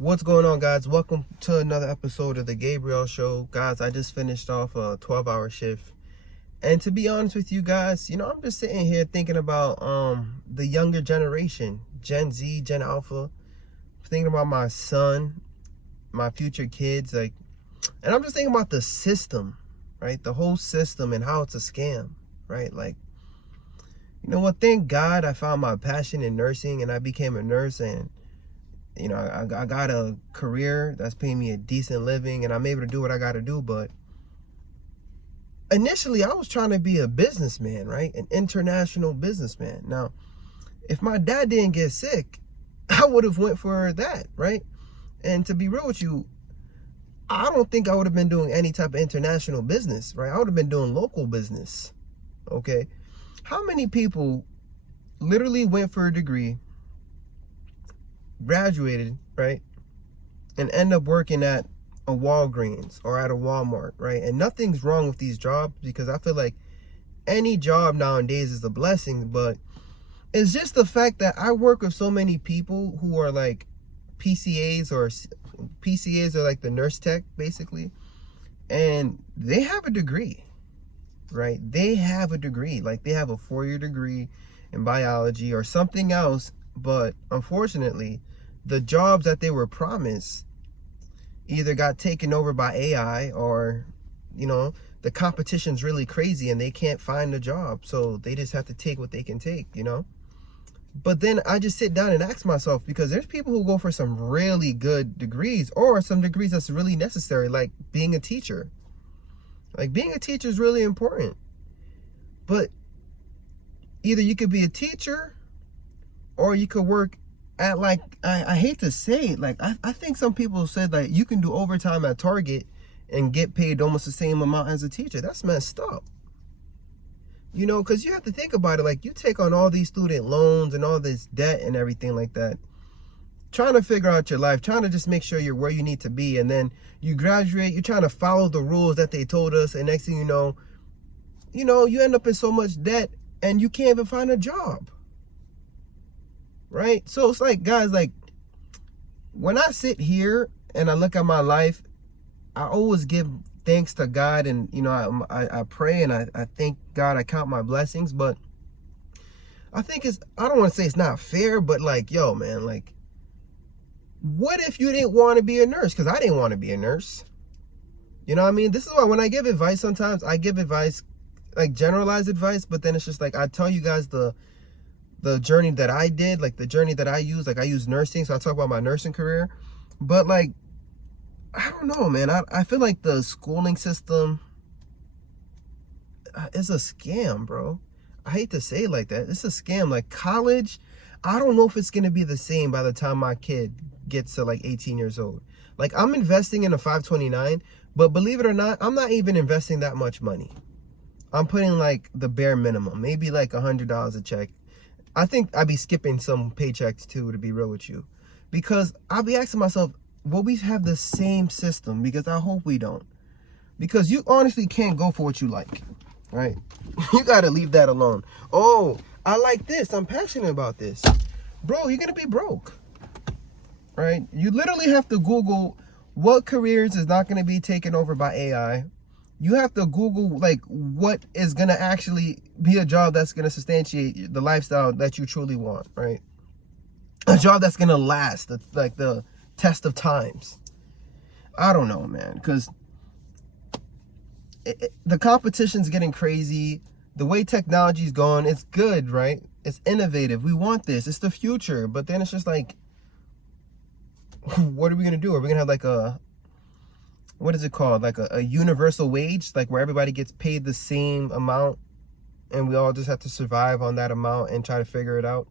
What's going on, guys? Welcome to another episode of the Gabriel Show. Guys, I just finished off a 12-hour shift. And to be honest with you guys, I'm just sitting here thinking about the younger generation, Gen Z, Gen Alpha. Thinking about my son, my future kids, and I'm just thinking about the system, right? The whole system and how it's a scam, right? You know what? Thank God I found my passion in nursing and I became a nurse, and I got a career that's paying me a decent living and I'm able to do what I got to do. But initially I was trying to be a businessman, right? An international businessman. Now, if my dad didn't get sick, I would have went for that, right? And to be real with you, I don't think I would have been doing any type of international business, right? I would have been doing local business, okay? How many people literally went for a degree, graduated, right, and end up working at a Walgreens or at a Walmart, right? And nothing's wrong with these jobs, because I feel like any job nowadays is a blessing, but it's just the fact that I work with so many people who are like PCAs or like the nurse tech basically, and they have a degree, right? They have a degree, like they have a 4-year degree in biology or something else, but unfortunately the jobs that they were promised either got taken over by AI or, the competition's really crazy and they can't find a job. So they just have to take what they can take, But then I just sit down and ask myself, because there's people who go for some really good degrees or some degrees that's really necessary, like being a teacher. Like being a teacher is really important. But either you could be a teacher or you could work at I hate to say it, I think some people said that you can do overtime at Target and get paid almost the same amount as a teacher. That's messed up. Because you have to think about it, you take on all these student loans and all this debt and everything like that, trying to figure out your life, trying to just make sure you're where you need to be, and then you graduate, you're trying to follow the rules that they told us, and next thing you know, you end up in so much debt and you can't even find a job. Right? So it's guys, when I sit here and I look at my life, I always give thanks to God, and I pray and I thank God, I count my blessings. But I think I don't want to say it's not fair, but yo, man, what if you didn't want to be a nurse? Because I didn't want to be a nurse. You know what I mean? This is why when I give advice, sometimes I give advice, generalized advice, but then it's just I tell you guys the journey that I did, the journey that I use. I use nursing, so I talk about my nursing career. But I don't know, man. I feel like the schooling system is a scam, bro. I hate to say it like that. It's a scam. College, I don't know if it's going to be the same by the time my kid gets to 18 years old. I'm investing in a 529, but believe it or not, I'm not even investing that much money. I'm putting the bare minimum, maybe $100 a check. I think I'd be skipping some paychecks too, to be real with you, because I'll be asking myself, will we have the same system? Because I hope we don't. Because you honestly can't go for what you like, right? You got to leave that alone. Oh, I like this. I'm passionate about this. Bro, you're going to be broke, right? You literally have to Google what careers is not going to be taken over by AI. You have to Google what is going to actually be a job that's going to substantiate the lifestyle that you truly want, right? A job that's going to last, the test of times. I don't know, man, because the competition's getting crazy. The way technology's going, it's good, right? It's innovative. We want this. It's the future. But then it's just what are we going to do? Are we going to have what is it called? A universal wage, where everybody gets paid the same amount and we all just have to survive on that amount and try to figure it out?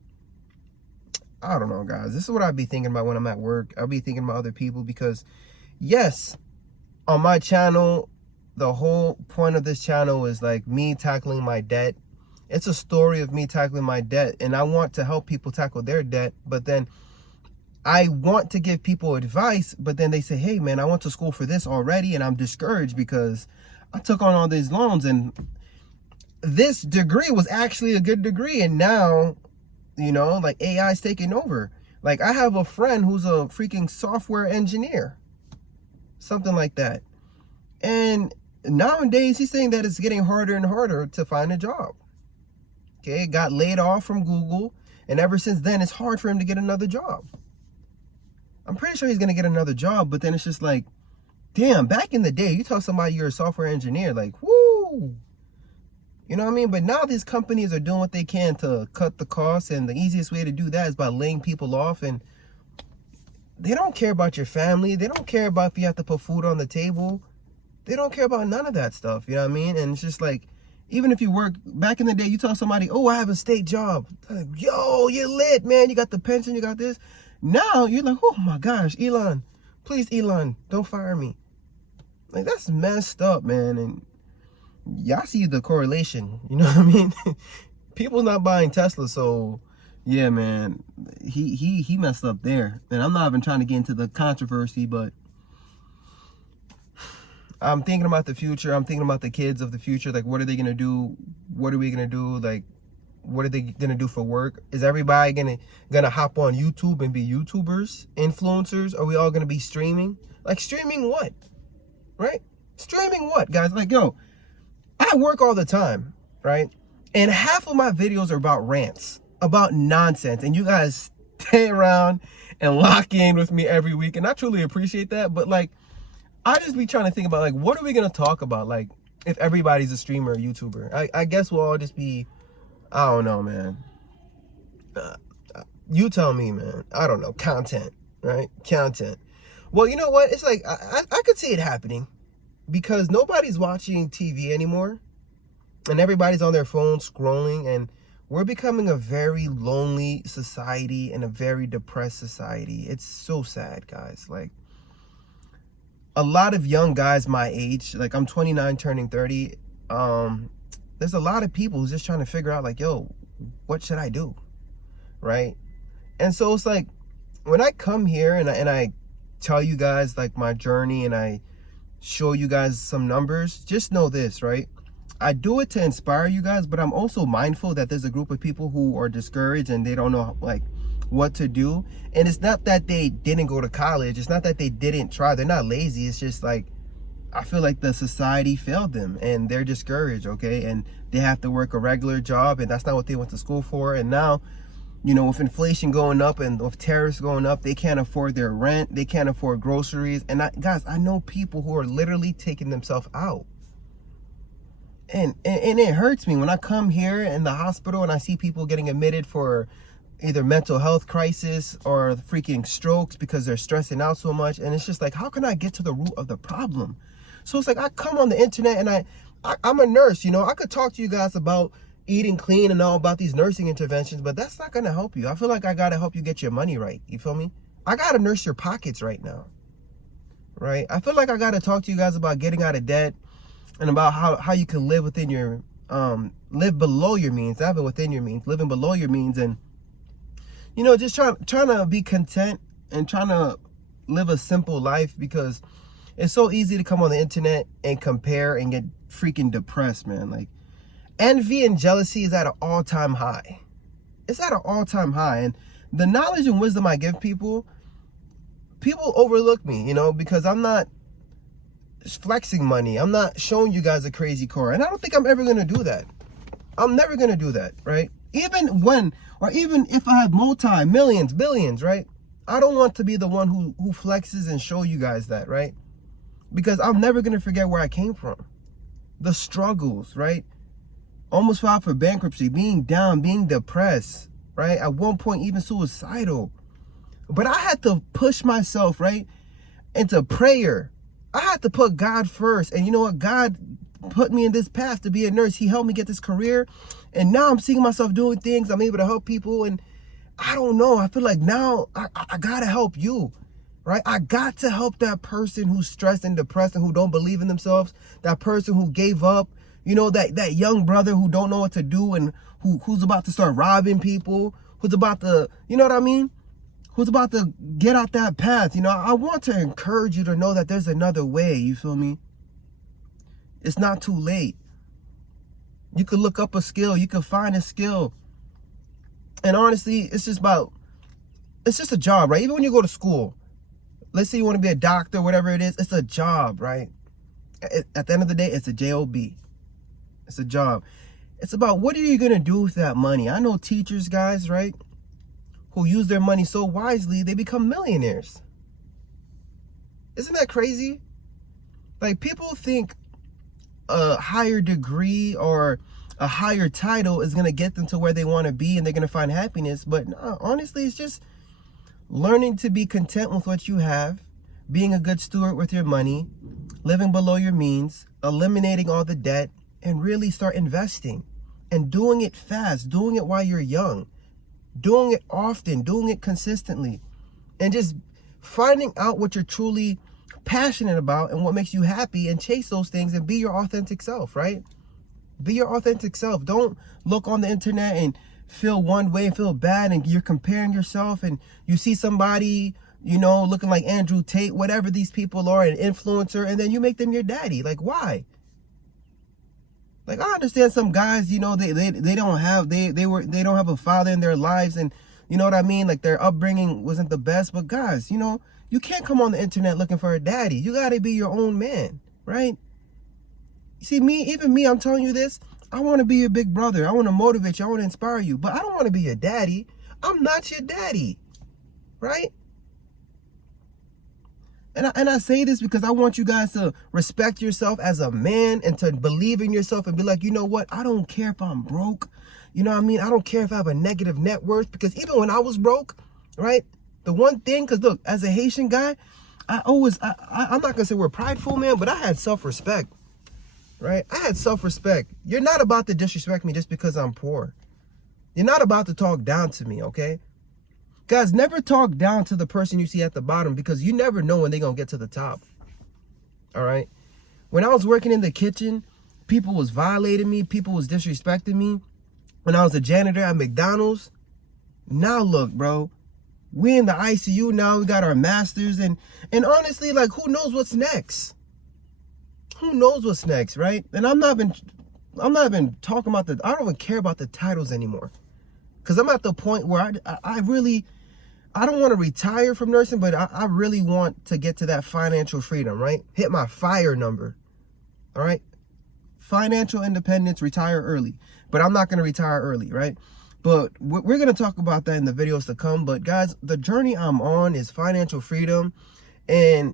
I don't know, guys. This is what I'd be thinking about when I'm at work. I'll be thinking about other people, because yes, on my channel, the whole point of this channel is me tackling my debt. It's a story of me tackling my debt, and I want to help people tackle their debt. But then I want to give people advice, but then they say, hey man, I went to school for this already and I'm discouraged because I took on all these loans, and this degree was actually a good degree, and now, AI is taking over. Like, I have a friend who's a freaking software engineer, something like that. And nowadays, he's saying that it's getting harder and harder to find a job. Okay, got laid off from Google, and ever since then, it's hard for him to get another job. I'm pretty sure he's gonna get another job, but then it's just like, damn, back in the day, you tell somebody you're a software engineer, like, woo! You know what I mean? But now these companies are doing what they can to cut the costs, and the easiest way to do that is by laying people off, and they don't care about your family. They don't care about if you have to put food on the table. They don't care about none of that stuff, you know what I mean? And it's just like, even if you work, back in the day, you tell somebody, oh, I have a state job. Like, yo, you're lit, man. You got the pension, you got this. Now, you're like, oh my gosh, Elon, please, Elon, don't fire me. Like, that's messed up, man. And y'all see the correlation, you know what I mean? People not buying Tesla, so yeah, man, he messed up there. And I'm not even trying to get into the controversy, but I'm thinking about the future. I'm thinking about the kids of the future. Like, what are they gonna do? What are we gonna do? Like, what are they gonna do for work? Is everybody gonna hop on YouTube and be YouTubers, influencers? Are we all gonna be streaming? Like, streaming what? Right? Streaming what, guys? Like, yo, I work all the time, right? And half of my videos are about rants, about nonsense. And you guys stay around and lock in with me every week. And I truly appreciate that. But like, I just be trying to think about, like, what are we going to talk about? Like, if everybody's a streamer or YouTuber, I guess we'll all just be, I don't know, man. You tell me, man. I don't know. Content, right? Content. Well, you know what? It's like, I could see it happening because nobody's watching TV anymore. And everybody's on their phone scrolling. And we're becoming a very lonely society and a very depressed society. It's so sad, guys. Like, a lot of young guys my age, like I'm 29 turning 30, there's a lot of people who's just trying to figure out, like, yo, what should I do, right? And so it's like, when I come here and I tell you guys like my journey and I show you guys some numbers, just know this, right? I do it to inspire you guys, but I'm also mindful that there's a group of people who are discouraged and they don't know, like, what to do. And it's not that they didn't go to college, it's not that they didn't try, they're not lazy. It's just like, I feel like the society failed them and they're discouraged, okay? And they have to work a regular job, and that's not what they went to school for. And now, you know, with inflation going up and with tariffs going up, they can't afford their rent, they can't afford groceries. And guys, I know people who are literally taking themselves out. And it hurts me when I come here in the hospital and I see people getting admitted for either mental health crisis or freaking strokes because they're stressing out so much. And it's just like, how can I get to the root of the problem? So it's like, I come on the internet and I'm a nurse, you know, I could talk to you guys about eating clean and all about these nursing interventions, but that's not going to help you. I feel like I got to help you get your money right. You feel me? I got to nurse your pockets right now, right? I feel like I got to talk to you guys about getting out of debt and about how you can live within your, live below your means, not even within your means, living below your means. And, you know, just trying to be content and trying to live a simple life, because it's so easy to come on the internet and compare and get freaking depressed, man. Like, envy and jealousy is at an all-time high. It's at an all-time high. And the knowledge and wisdom I give people overlook me, you know, because I'm not flexing money. I'm not showing you guys a crazy car. And I don't think I'm ever going to do that. I'm never going to do that, right? Even if I have multi-millions, billions, right? I don't want to be the one who flexes and show you guys that, right? Because I'm never going to forget where I came from. The struggles, right? Almost filed for bankruptcy, being down, being depressed, right? At one point, even suicidal. But I had to push myself, right, into prayer. I had to put God first. And you know what? God put me in this path to be a nurse. He helped me get this career. And now I'm seeing myself doing things. I'm able to help people. And I don't know. I feel like now I got to help you, right? I got to help that person who's stressed and depressed and who don't believe in themselves. That person who gave up. You know, that young brother who don't know what to do and who's about to start robbing people. Who's about to, you know what I mean? Who's about to get out that path. You know, I want to encourage you to know that there's another way. You feel me? It's not too late. You could look up a skill. You could find a skill. And honestly, it's it's just a job, right? Even when you go to school, let's say you want to be a doctor, whatever it is, it's a job, right? At the end of the day, it's a job. It's a job. It's about what are you going to do with that money? I know teachers, guys, right, who use their money so wisely, they become millionaires. Isn't that crazy? Like, people think a higher degree or a higher title is going to get them to where they want to be and they're going to find happiness. But no, honestly, it's just learning to be content with what you have, being a good steward with your money, living below your means, eliminating all the debt, and really start investing and doing it fast, doing it while you're young, doing it often, doing it consistently, and just finding out what you're truly passionate about and what makes you happy, and chase those things and be your authentic self, right? Be your authentic self. Don't look on the internet and feel one way and feel bad and you're comparing yourself and you see somebody, you know, looking like Andrew Tate, whatever these people are, an influencer, and then you make them your daddy. Like, why? Like, I understand some guys, you know, they don't have a father in their lives, and you know what I mean? Like, their upbringing wasn't the best. But guys, you know, you can't come on the internet looking for a daddy. You got to be your own man, right? You see, even me, I'm telling you this. I want to be your big brother. I want to motivate you. I want to inspire you. But I don't want to be your daddy. I'm not your daddy, right? And I say this because I want you guys to respect yourself as a man and to believe in yourself and be like, you know what? I don't care if I'm broke. You know what I mean? I don't care if I have a negative net worth, because even when I was broke, right? The one thing, because look, as a Haitian guy, I'm not going to say we're prideful, man, but I had self-respect, right? I had self-respect. You're not about to disrespect me just because I'm poor. You're not about to talk down to me, okay? Guys, never talk down to the person you see at the bottom, because you never know when they're going to get to the top. All right? When I was working in the kitchen, people was violating me. People was disrespecting me. When I was a janitor at McDonald's, now look, bro, we in the ICU now. We got our masters. And honestly, like, who knows what's next? Who knows what's next, right? And I'm not even talking about I don't even care about the titles anymore. Because I'm at the point where I don't want to retire from nursing, but I really want to get to that financial freedom, right? Hit my FIRE number, all right? Financial independence, retire early. But I'm not going to retire early, right? But we're going to talk about that in the videos to come. But guys, the journey I'm on is financial freedom. And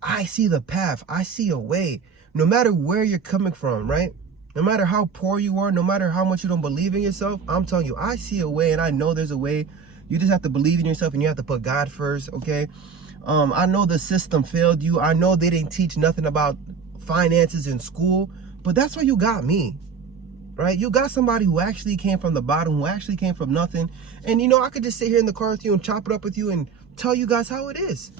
I see the path. I see a way. No matter where you're coming from, right? No matter how poor you are, no matter how much you don't believe in yourself, I'm telling you, I see a way, and I know there's a way. You just have to believe in yourself, and you have to put God first, okay? I know the system failed you. I know they didn't teach nothing about finances in school, but that's where you got me, right? You got somebody who actually came from the bottom, who actually came from nothing. And, you know, I could just sit here in the car with you and chop it up with you and tell you guys how it is.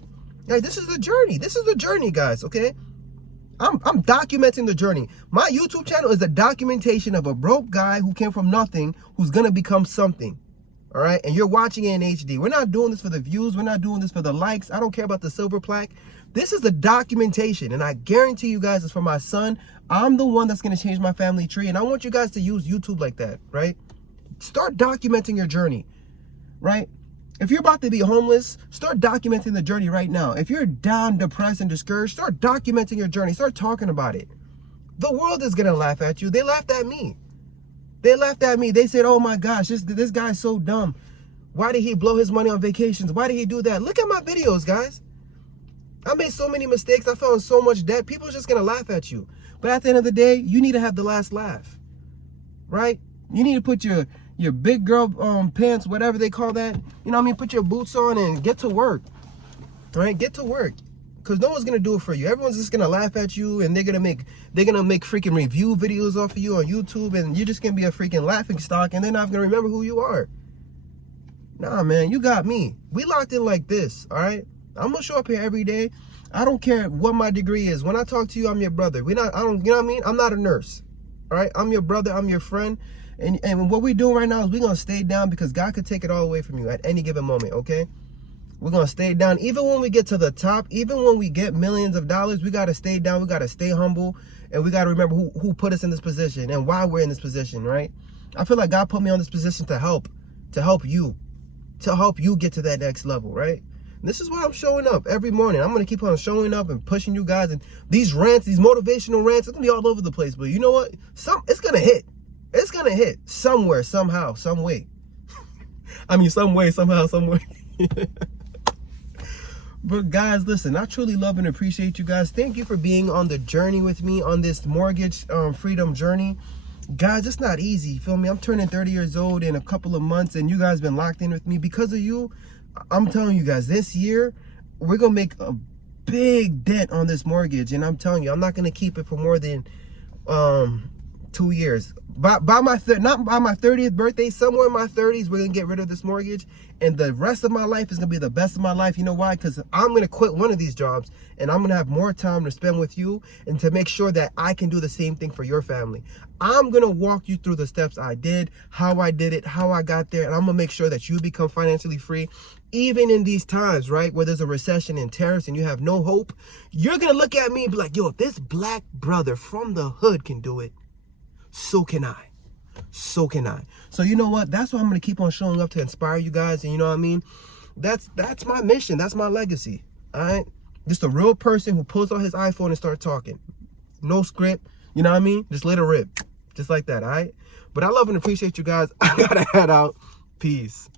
Like, this is the journey. This is the journey, guys, okay? I'm documenting the journey. My YouTube channel is a documentation of a broke guy who came from nothing, who's going to become something. All right? And you're watching it in HD. We're not doing this for the views. We're not doing this for the likes. I don't care about the silver plaque. This is the documentation. And I guarantee you guys it's for my son. I'm the one that's going to change my family tree. And I want you guys to use YouTube like that, right? Start documenting your journey, right? If you're about to be homeless, start documenting the journey right now. If you're down, depressed, and discouraged, start documenting your journey. Start talking about it. The world is going to laugh at you. They laughed at me. They laughed at me. They said, oh my gosh, this guy's so dumb. Why did he blow his money on vacations? Why did he do that? Look at my videos, guys. I made so many mistakes. I fell in so much debt. People are just going to laugh at you. But at the end of the day, you need to have the last laugh, right? You need to put your big girl pants, whatever they call that. You know what I mean? Put your boots on and get to work. All right? Get to work. Because no one's going to do it for you. Everyone's just going to laugh at you, and they're going to make freaking review videos off of you on YouTube, and you're just going to be a freaking laughing stock, and they're not going to remember who you are. Nah, man, you got me. We locked in like this, all right? I'm going to show up here every day. I don't care what my degree is. When I talk to you, I'm your brother. You know what I mean? I'm not a nurse. All right? I'm your brother. I'm your friend. And what we're doing right now is we're going to stay down, because God could take it all away from you at any given moment, okay? We're going to stay down. Even when we get to the top, even when we get millions of dollars, we got to stay down. We got to stay humble. And we got to remember who put us in this position and why we're in this position, right? I feel like God put me on this position to help you. to help you get to that next level, right? And this is why I'm showing up every morning. I'm going to keep on showing up and pushing you guys. And these rants, these motivational rants, it's going to be all over the place. But you know what? It's going to hit. It's going to hit somewhere, somehow, some way. I mean, some way, somehow, some way. But guys, listen, I truly love and appreciate you guys. Thank you for being on the journey with me on this mortgage freedom journey. Guys, it's not easy, you feel me? I'm turning 30 years old in a couple of months, and you guys been locked in with me. Because of you, I'm telling you guys, this year, we're going to make a big dent on this mortgage. And I'm telling you, I'm not going to keep it for more than 2 years. Not by my 30th birthday, somewhere in my 30s, we're going to get rid of this mortgage. And the rest of my life is going to be the best of my life. You know why? Because I'm going to quit one of these jobs, and I'm going to have more time to spend with you and to make sure that I can do the same thing for your family. I'm going to walk you through the steps I did, how I did it, how I got there, and I'm going to make sure that you become financially free. Even in these times, right, where there's a recession and tariffs and you have no hope, you're going to look at me and be like, yo, if this black brother from the hood can do it, so can I. So can I. So you know what? That's why I'm going to keep on showing up to inspire you guys. And you know what I mean? That's my mission. That's my legacy. All right? Just a real person who pulls out his iPhone and starts talking. No script. You know what I mean? Just let it rip. Just like that. All right? But I love and appreciate you guys. I got to head out. Peace.